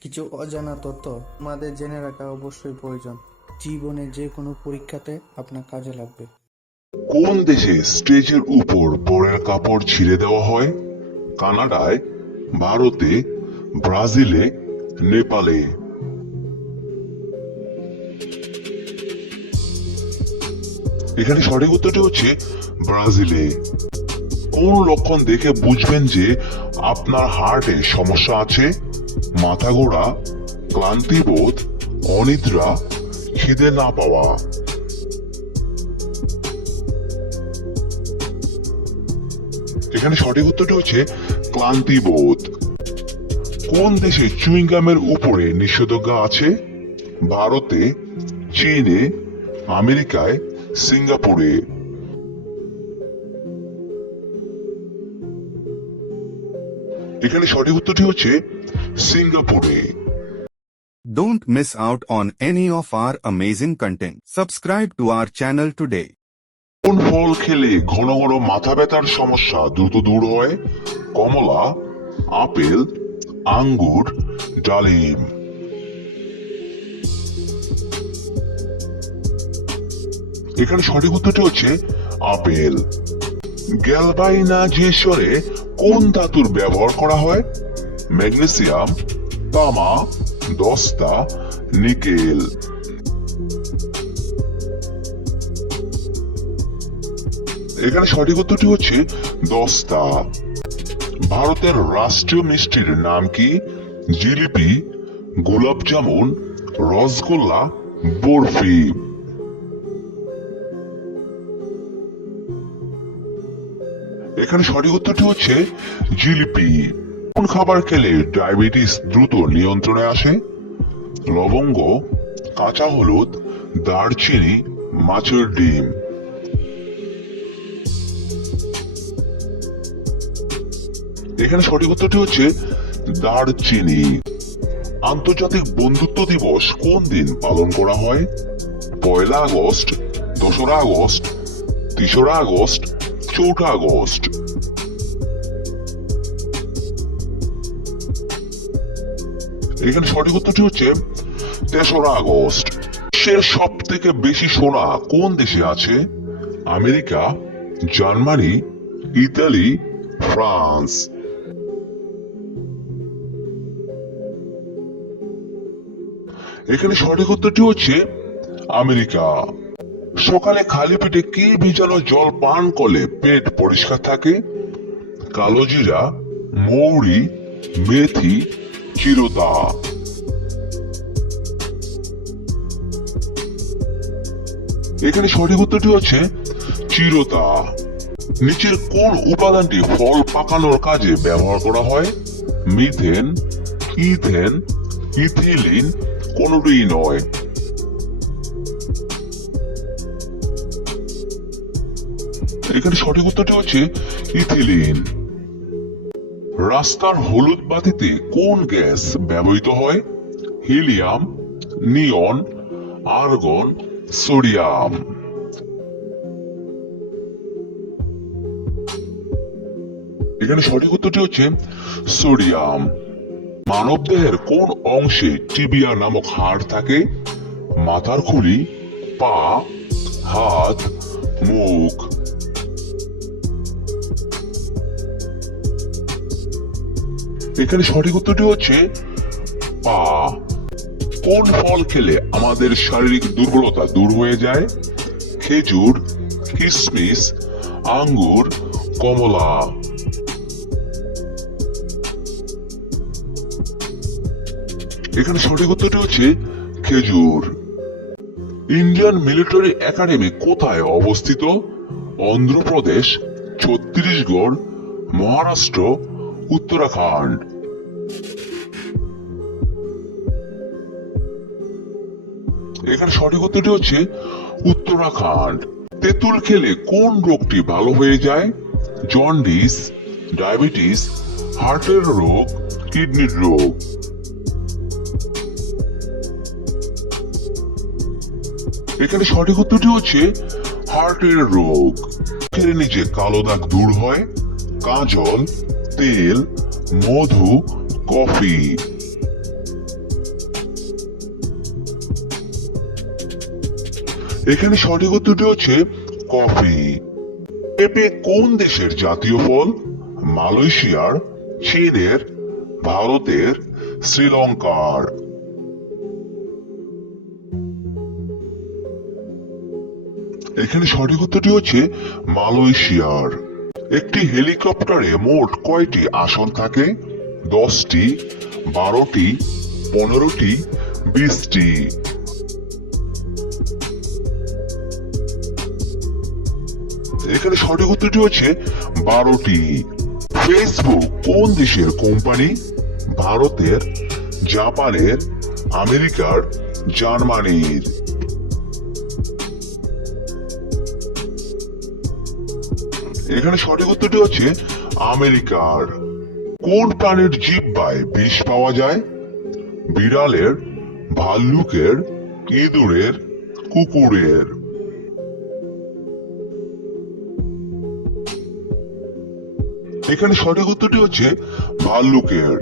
কিছু অজানা তথ্য আমাদের জেনে রাখা অবশ্যই প্রয়োজন। জীবনে যে কোনো পরীক্ষাতে আপনার কাজে লাগবে। কোন দেশে স্টেজের উপর পরের কাপড় ছিঁড়ে দেওয়া হয়? কানাডায়, ভারতে, ব্রাজিলে, নেপালে। এখানে সঠিক উত্তরটি হচ্ছে ব্রাজিলে। কোন লক্ষণ দেখে বুঝবেন যে আপনার হার্টে সমস্যা আছে, মাথা ঘোরা ক্লান্তিবোধ অনিদ্রা, খিদে না পাওয়া। এখানে সঠিক উত্তরটা হচ্ছে ক্লান্তিবোধ কোন দেশে চুইংগামের উপরে নিষেধাজ্ঞা আছে? ভারতে, চীনে, আমেরিকায়, সিঙ্গাপুরে। এখানে সঠিক উত্তরটি হচ্ছে সিঙ্গাপুরে Don't miss out on any of our amazing content. Subscribe to our channel today. কোন ফল খেলে ঘন ঘন মাথা ব্যথার সমস্যা দ্রুত দূর হয় কমলা আপেল আঙ্গুর ডালিম এখানে সঠিক উত্তরটি হচ্ছে আপেল গ্যালভাইনাইজেশনে কোন ধাতুর ব্যবহার করা হয়? ম্যাগনেসিয়াম, তামা, দস্তা, নিকেল। এখানে সঠিক উত্তরটি হচ্ছে দস্তা। ভারতের রাষ্ট্রীয় মিষ্টির নাম কি? জিলিপি, গোলাপ জামুন, রসগোল্লা, বরফি। এখানে সঠিক উত্তরটি হচ্ছে জিলিপি। কোন খাবার খেলে ডায়াবেটিস দ্রুত নিয়ন্ত্রণে আসে? লবঙ্গ, কাঁচা হলুদ, দারচিনি, মাছের ডিম। এখানে সঠিক উত্তরটি হচ্ছে দারচিনি। আন্তর্জাতিক বন্ধুত্ব দিবস কোন দিন পালন করা হয়? পয়লা আগস্ট, দোসরা আগস্ট, তেসরা আগস্ট চৌঠা আগস্ট এখানে সঠিক উত্তরটি হচ্ছে তেসরা আগস্ট। বিশ্বের সব থেকে বেশি সোনা কোন দেশে আছে? America, Germany, Italy, France. এখানে সঠিক উত্তরটি হচ্ছে আমেরিকা। সকালে খালি পেটে কি ভিজানো জল পান করলে পেট পরিষ্কার থাকে? কালো জিরা মৌরি, মেথি, চিরতা। এখানে সঠিক উত্তরটি হচ্ছে চিরতা। নিচের কোন উপাদানটি ফল পাকানোর কাজে ব্যবহার করা হয়? মিথেন, ইথেন, ইথিলিন, কোনটিই নয়। এখানে সঠিক উত্তরটি হচ্ছে ইথিলিন। রাস্তার হলুদ বাতিতে কোন গ্যাস ব্যবহৃত হয়? Helium, neon, argon, sodium. এখানে সঠিক উত্তরটি হচ্ছে সোডিয়াম। মানব দেহের কোন অংশে টিবিয়া নামক হাড় থাকে? মাথার খুলি, পা, হাত, মুখ। এখানে সঠিক উত্তরটি হচ্ছে পা। কোন ফল খেলে আমাদের শারীরিক দুর্বলতা দূর হয়ে যায়? খেজুর কিশমিশ আঙ্গুর, কমলা। এখানে সঠিক উত্তরটি হচ্ছে খেজুর। ইন্ডিয়ান মিলিটারি একাডেমি কোথায় অবস্থিত? অন্ধ্রপ্রদেশ, ছত্তিশগড়, মহারাষ্ট্র উত্তরাখণ্ড এখানে সঠিক উত্তরটি হচ্ছে উত্তরাখণ্ড। তেঁতুল খেলে কোন রোগটি ভালো হয়ে যায়? জন্ডিস, ডায়াবেটিস, হার্টের রোগ, কিডনির রোগ। এখানে সঠিক উত্তরটি হচ্ছে হার্টের রোগ। খেলে নিচে কালো দাগ দূর হয়, কাজল তেল, মধু, কফি। এখানে সঠিক উত্তরটি হচ্ছে কফি। পেঁপে কোন দেশের জাতীয় ফল? মালয়েশিয়ার, চীনের, ভারতের, শ্রীলঙ্কার। এখানে সঠিক উত্তরটি হচ্ছে মালয়েশিয়ার। একটি হেলিকপ্টারে মোট কয়টি আসন থাকে? দশটি, বারোটি, পনেরোটি, বিশটি। এখানে সঠিক উত্তরটি হচ্ছে বারোটি। ফেসবুক কোন দেশের কোম্পানি? ভারতের, জাপানের, আমেরিকার, জার্মানির। এখানে সঠিক উত্তরটি হচ্ছে আমেরিকার কোন প্রাণীর জিব্বায় বিষ পাওয়া যায়? বিড়ালের, ভাল্লুকের, ইঁদুরের, কুকুরের। এখানে সঠিক উত্তরটি হচ্ছে ভাল্লুকের।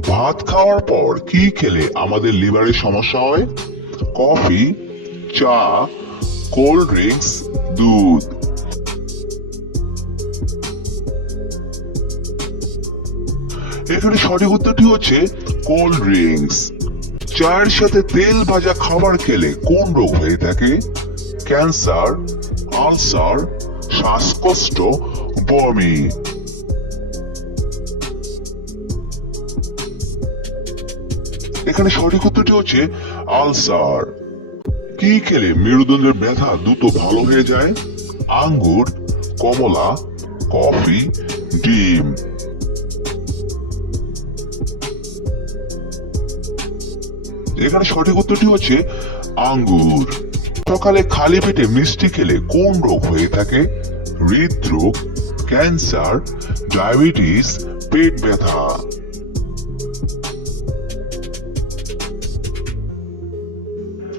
ভাত খাওয়ার পর কি খেলে আমাদের লিভারের সমস্যা হয়? কফি, চা, কোল্ড ড্রিঙ্কস, দুধ। এখানে সঠিক উত্তরটি হচ্ছে কোল্ড ড্রিঙ্কস। চায়ের সাথে তেল ভাজা খাবার খেলে কোন রোগ হয়ে থাকে? ক্যান্সার, আলসার, শ্বাসকষ্ট, বমি। এখানে সঠিক উত্তরটি হচ্ছে আলসার। কি খেলে মেরুদণ্ডের ব্যথা দ্রুত ভালো হয়ে যায়? আঙ্গুর, কমলা, কফি, ডিম। এখানে সঠিক উত্তরটি হচ্ছে আঙ্গুর। সকালে খালি পেটে মিষ্টি খেলে কোন রোগ হয়ে থাকে? হৃদরোগ, ক্যান্সার, ডায়াবেটিস, পেট ব্যথা।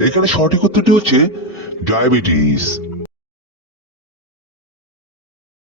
এখানে সঠিক উত্তরটি হচ্ছে ডায়াবেটিস।